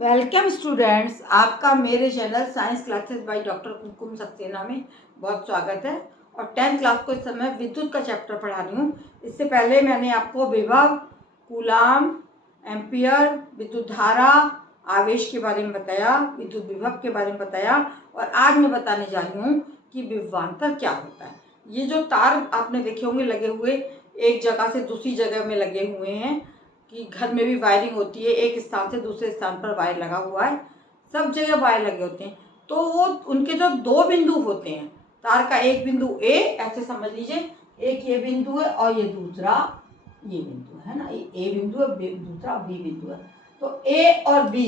Welcome students, आपका मेरे channel science classes by doctor Kumkum Saxena में बहुत स्वागत है। और 10th क्लास को इस समय विद्युत का चैप्टर पढ़ा रही हूँ। इससे पहले मैंने आपको विभव, कूलाम, एम्पियर, विद्युत धारा, आवेश के बारे में बताया, विद्युत विभव के बारे में बताया। और आज मैं बताने जा रही हूँ कि विभवांतर क्या होता है। ये जो तार आपने देखे होंगे लगे हुए, एक जगह से दूसरी जगह में लगे हुए हैं कि घर में भी वायरिंग होती है, एक स्थान से दूसरे स्थान पर वायर लगा हुआ है, सब जगह वायर लगे होते हैं। तो वो उनके जो दो बिंदु होते हैं, तार का एक बिंदु ए, ऐसे समझ लीजिए, एक ये बिंदु है और ये दूसरा ये बिंदु है ना, ये ए बिंदु है, दूसरा बी बिंदु है। तो ए और बी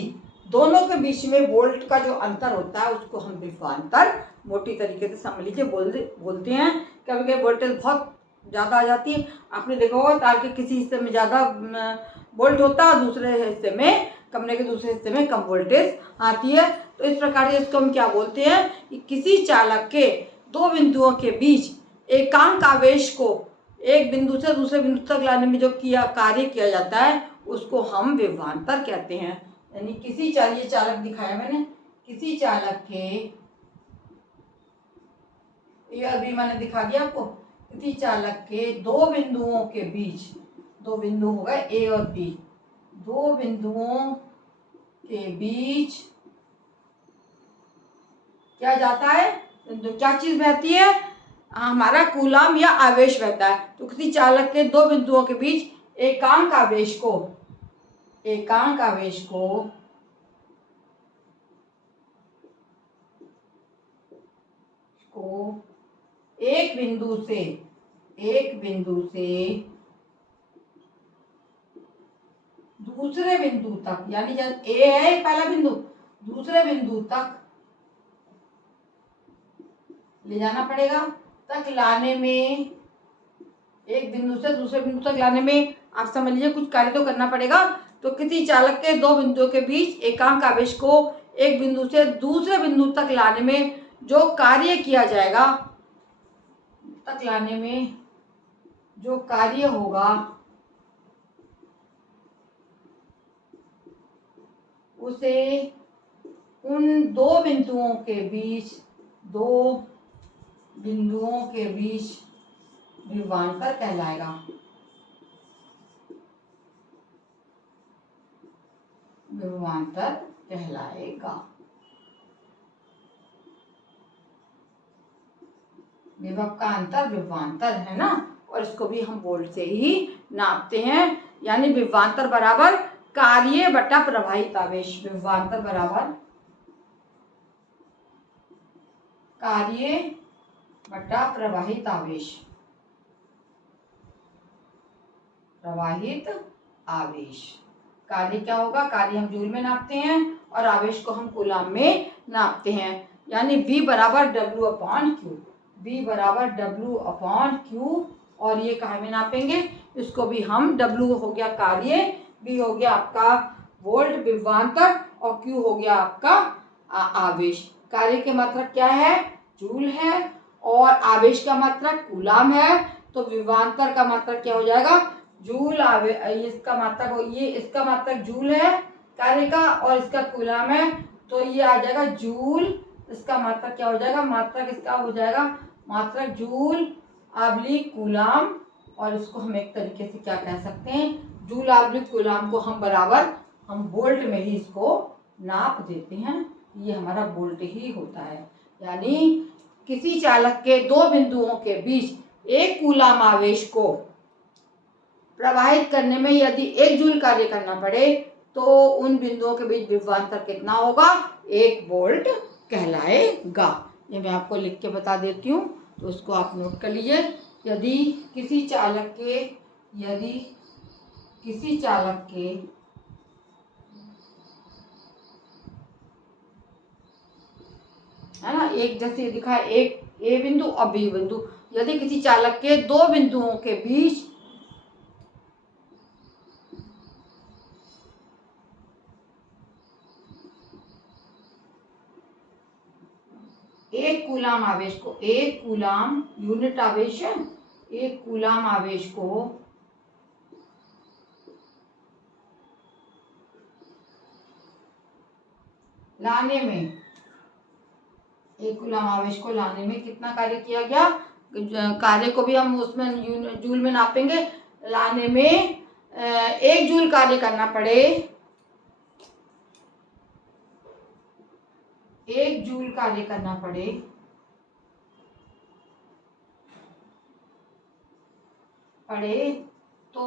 दोनों के बीच में वोल्ट का जो अंतर होता है उसको हम विभवांतर मोटी तरीके से समझ लीजिए बोलते हैं। कभी कभी वोल्टेज बहुत ज़्यादा आ जाती है, आपने देखा होगा तार के किसी हिस्से में ज़्यादा वोल्ट होता है, दूसरे हिस्से में, कमरे के दूसरे हिस्से में कम वोल्टेज आती है। तो इस प्रकार से इसको हम क्या बोलते हैं कि किसी चालक के दो बिंदुओं के बीच एकांक आवेश को एक बिंदु से दूसरे बिंदु तक लाने में जो कार्य किया जाता है उसको हम विभवांतर कहते हैं। यानी किसी ये चालक दिखाया मैंने, किसी चालक के, ए और बी मैंने दिखा दिया आपको, किसी चालक के दो बिंदुओं के बीच, दो बिंदु हो गए ए और बी, दो बिंदुओं के बीच क्या जाता है, तो क्या चीज बहती है, हमारा कूलाम या आवेश बहता है। तो किसी चालक के दो बिंदुओं के बीच एकांक आवेश को एक बिंदु से दूसरे बिंदु तक, यानी जब ए है पहला बिंदु, दूसरे बिंदु तक ले जाना पड़ेगा। तक लाने में, एक बिंदु से दूसरे बिंदु तक लाने में आप समझ लीजिए कुछ कार्य तो करना पड़ेगा। तो किसी चालक के दो बिंदुओं के बीच एकांक आवेश को एक बिंदु से दूसरे बिंदु तक लाने में जो कार्य किया जाएगा, तक लाने में जो कार्य होगा उसे उन दो बिंदुओं के बीच विभवांतर कहलाएगा। विभव का अंतर विभवांतर है ना, और इसको भी हम वोल्ट से ही नापते हैं। यानी विभवांतर बराबर कार्य बटा प्रवाहित आवेश, विभवांतर बराबर कार्य बटा प्रवाहित आवेश। कार्य क्या होगा, कार्य हम जूल में नापते हैं और आवेश को हम कूलाम में नापते हैं। यानी V बराबर W अपॉन Q, V बराबर W अपॉन Q। और ये कहाँ में नापेंगे, इसको भी हम W हो गया कार्य, V हो गया आपका वोल्ट विभवांतर और Q हो गया आपका आवेश। कार्य की मात्रा क्या है, जूल है, और आवेश का मात्रा कूलाम है। तो विभवांतर का मात्रा क्या हो जाएगा, जूल इसका मात्रक, ये इसका मात्रक जूल है कार्य का और इसका कूलाम है, तो ये आ जाएगा जूल। इसका मात्रक क्या हो जाएगा, मात्रक इसका हो जाएगा मात्रक जूल आब्लिक कूलाम। और इसको हम एक तरीके से क्या कह सकते हैं, जूल आब्लिक कूलाम को हम बराबर हम वोल्ट में ही इसको नाप देते हैं। ये हमारा वोल्ट ही होता है। यानी किसी चालक के दो बिंदुओं के बीच एक कूलाम आवेश को प्रवाहित करने में यदि 1 जूल कार्य करना पड़े तो उन बिंदुओं के बीच विभवांतर कितना होगा, 1 वोल्ट कहलाएगा। ये मैं आपको लिख के बता देती हूँ, तो उसको आप नोट कर लीजिए। यदि किसी चालक के है ना, एक जैसे दिखा, एक ए बिंदु और बी बिंदु, यदि किसी चालक के दो बिंदुओं के बीच एक कूलाम आवेश को, एक कूलाम यूनिट आवेश है, एक कूलाम आवेश को लाने में, एक कूलम आवेश को लाने में कितना कार्य किया गया, कार्य को भी हम उसमें जूल में नापेंगे। लाने में 1 जूल कार्य करना पड़े, 1 जूल कार्य करना पड़े तो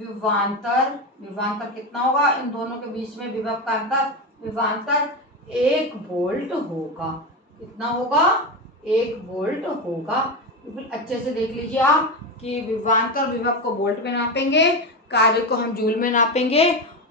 विभवांतर कितना होगा, इन दोनों के बीच में विभव का अंतर, विभवांतर 1 वोल्ट होगा। कितना होगा, 1 वोल्ट होगा। बिल्कुल अच्छे से देख लीजिए आप कि विभवांतर विभव को वोल्ट में नापेंगे, कार्य को हम जूल में नापेंगे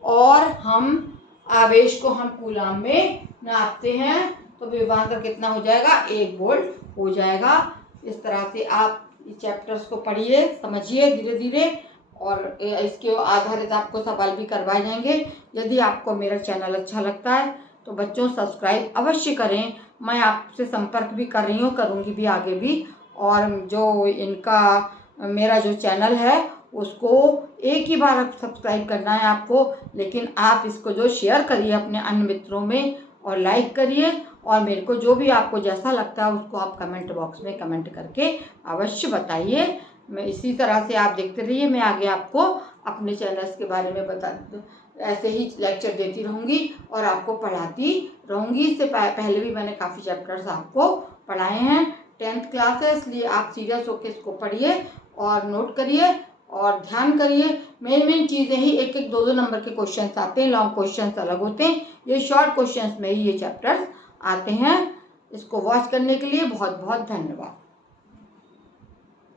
और हम आवेश को हम कूलम में नापते हैं तो विभवांतर कितना हो जाएगा, 1 वोल्ट हो जाएगा। इस तरह से आप इस चैप्टर्स को पढ़िए, समझिए धीरे धीरे, और इसके आधारित आपको सवाल भी करवाए जाएंगे। यदि आपको मेरा चैनल अच्छा लगता है तो बच्चों सब्सक्राइब अवश्य करें। मैं आपसे संपर्क भी कर रही हूँ, करूँगी भी आगे भी। और जो इनका मेरा जो चैनल है उसको एक ही बार सब्सक्राइब करना है आपको, लेकिन आप इसको जो शेयर करिए अपने अन्य मित्रों में और लाइक करिए, और मेरे को जो भी आपको जैसा लगता है उसको आप कमेंट बॉक्स में कमेंट करके अवश्य बताइए। मैं इसी तरह से आप देखते रहिए, मैं आगे आपको अपने चैनल्स के बारे में ऐसे ही लेक्चर देती रहूँगी और आपको पढ़ाती रहूँगी। इससे पहले भी मैंने काफ़ी चैप्टर्स आपको पढ़ाए हैं। 10th क्लास है, इसलिए आप सीरियस होकर इसको पढ़िए और नोट करिए और ध्यान करिए। मेन चीज़ें ही 1-1, 2-2 नंबर के क्वेश्चंस आते हैं, लॉन्ग क्वेश्चंस अलग होते हैं। ये शॉर्ट क्वेश्चंस में ही ये चैप्टर्स आते हैं। इसको वॉच करने के लिए बहुत बहुत धन्यवाद।